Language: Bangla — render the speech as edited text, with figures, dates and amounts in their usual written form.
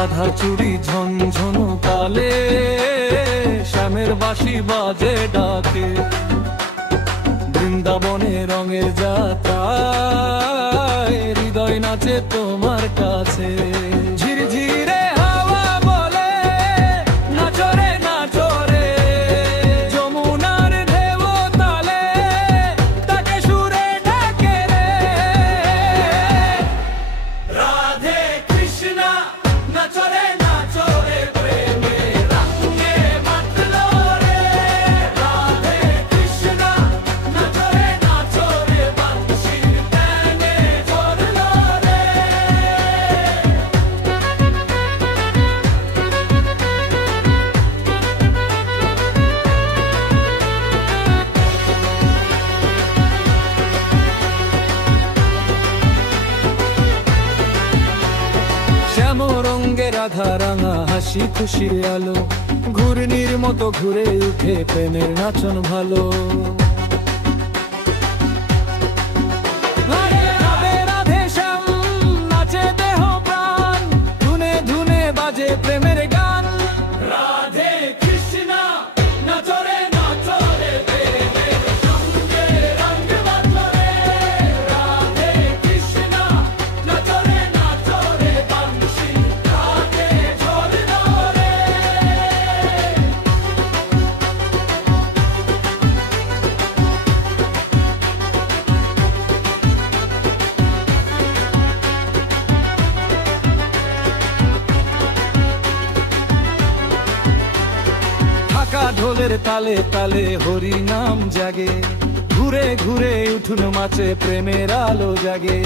রাধার চুড়ি ঝনঝনো তালে, শ্যামের বাঁশি বাজে ডাকে, বৃন্দাবনে রঙের যাত্রায় হৃদয় নাচে তোমার কাছে। ঝিরঝিরে হাওয়া বলে নাচো রে নাচো রে, যমুনার ঢেউ তালে তাকে সুরে ডাকে রে। রাধে কৃষ্ণ নাচো রে নাচো রে, প্রেমে রঙে মাতলো রে। রাধে কৃষ্ণ নাচো রে নাচো রে, বাঁশির তানে ঝরলো রে। শ্যাম রঙে রাধা রাঙা হাসি খুশির আলো, ঘূর্ণির মতো ঘুরে উঠে প্রেমের নাচন ভালো। রাধে রাধে শ্যাম নাচে দেহ প্রাণ, ধুনে ধুনে বাজে প্রেমের গান। রাধে কৃষ্ণ নাচো রে নাচো রে, প্রেমের সঙ্গে রঙ বাঁধো রে। রাধে কৃষ্ণ নাচো রে নাচো রে, বাঁশি তানে ঝরলো রে। ঢাকা ঢোলের তালে তালে হরি নাম জাগে, ঘুরে ঘুরে উঠুন মাচে প্রেমের আলো জাগে।